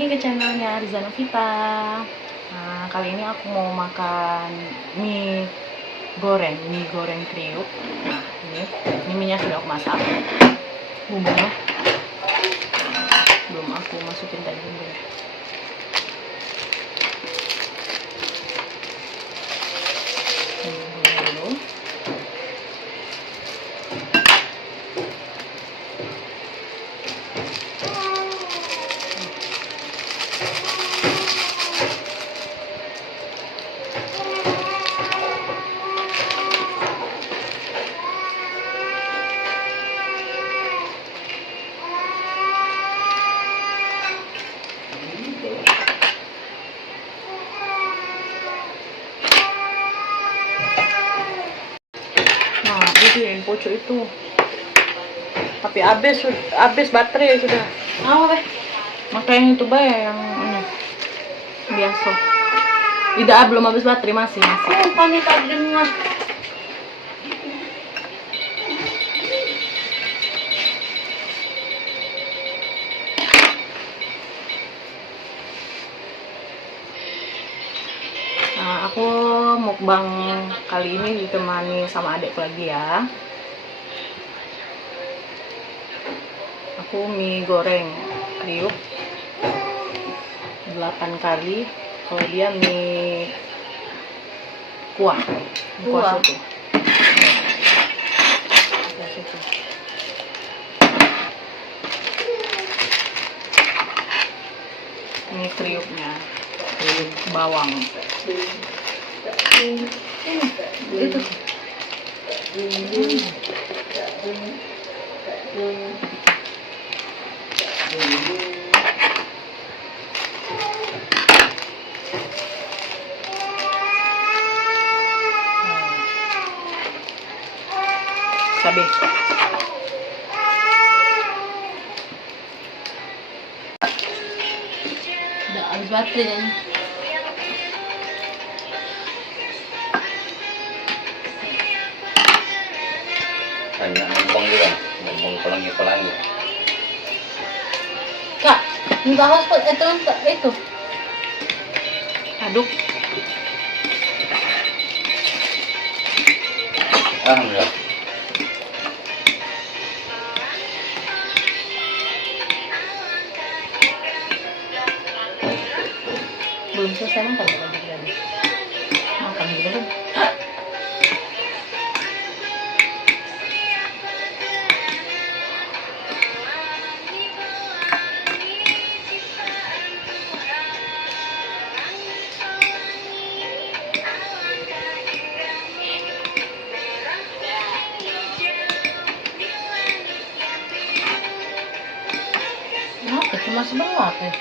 lagi ke channelnya Riza Novita. Nah, kali ini aku mau makan mie goreng kriuk. Nah, ini mie-nya sudah aku masak. Bumbunya belum aku masukin tadi bumbunya. Nah, itu yang pucuk itu. Tapi habis baterai sudah. Apa deh? Makanya itu yang ini biasa. Tidak, belum habis baterai, masih. Oh, panik tadi mas. Nah, aku mukbang kali ini ditemani sama adikku lagi ya. Aku mie goreng kriuk 8 kali. Kalau dia mie kuah itu. Ini kriuknya, kriuk bawang. Itu. Cabai. Udah habis baterai. Hanya ngomong juga, ngomong pelangi. Kak, minta hotspot itu. Aduk. Alhamdulillah. Belum selesai makan lagi. Makan belum? Kenapa? Cuma sebelah ya?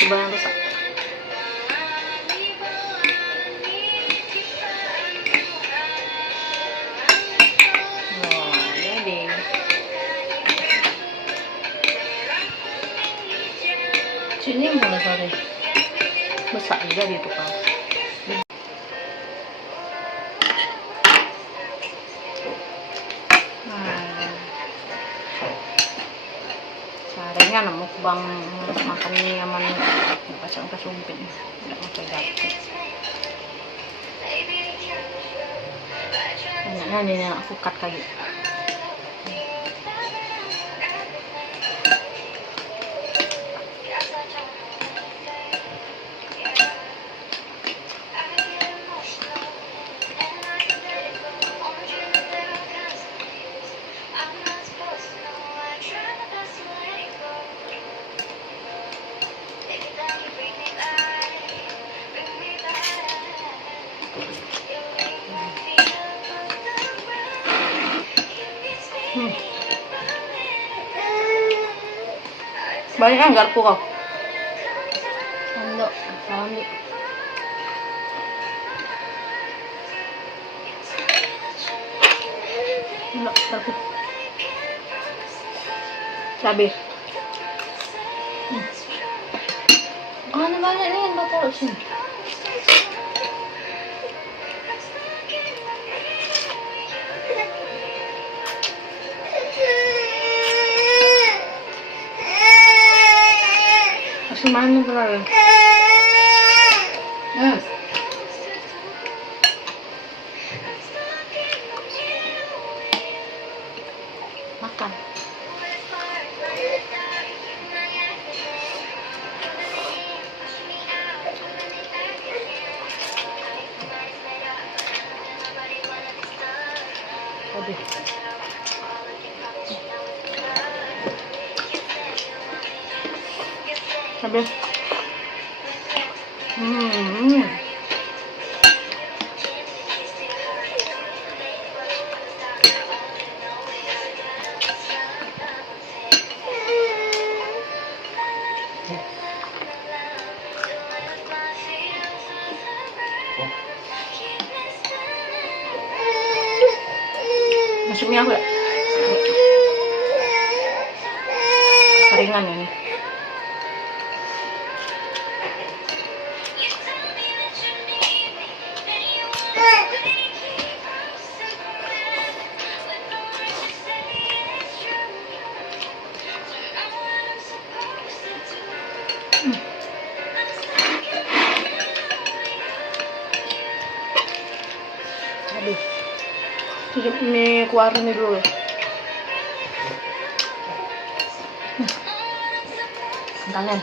Sebelah yang rusak. Wah, jadi sini mulai sore besar juga di tukang. Caranya nemu bang makan mie aman pasang kasumpin nggak pakai gaji. Ini aku cut lagi. Banyak anggar po kau. Sando. Enggak, tapi cabai. Ano banyak ni yang taruh sini. si Manu talaga. Yes. Makan. Sabi. Sabi. Masuk niya ako. Karingan ini. Aduh. Ini keluar ini dulu ya. Kalian.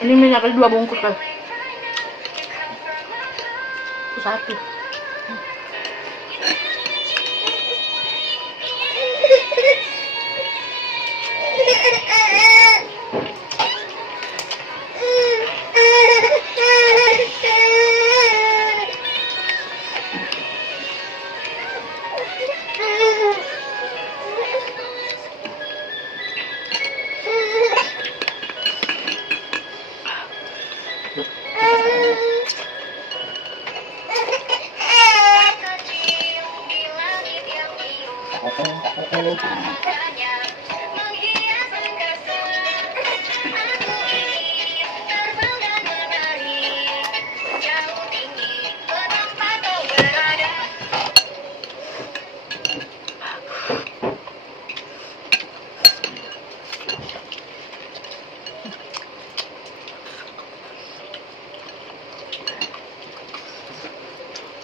Ini minyak 2 bungkus kan. Satu.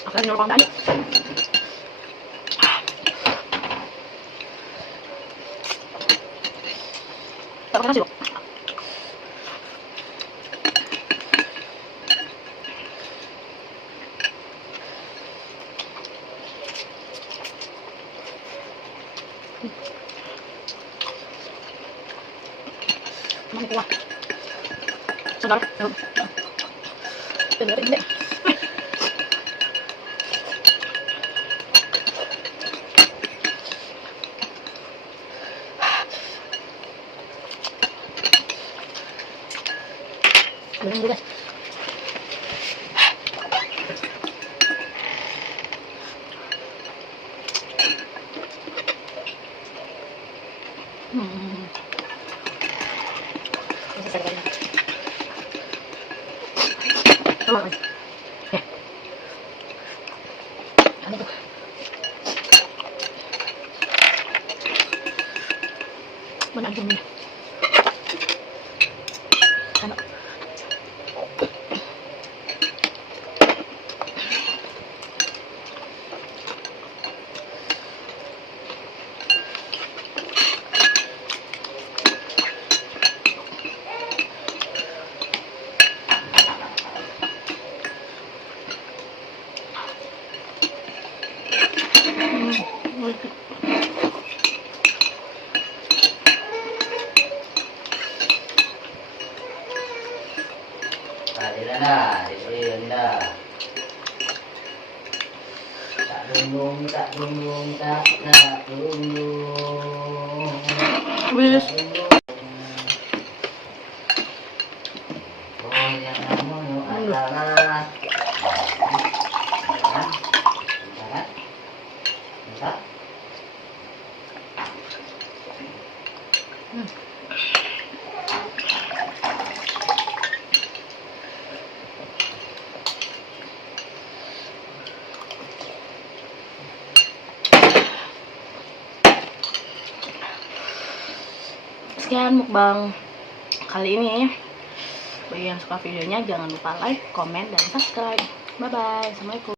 Akan nyolong tadi. Tak pakai nasi loh. Masih kuat. Saudara. Dengar ini. Belum guys. Mana ini? Ano? Adilana, Adilana. Tak dungung, tak dungung, tak dungung. Bilis. Oh, jangan mau adalah. Jangan, jangan, enggak. Sekian mukbang kali ini. Bagi yang suka videonya jangan lupa like, komen, dan subscribe. Bye bye. Assalamualaikum.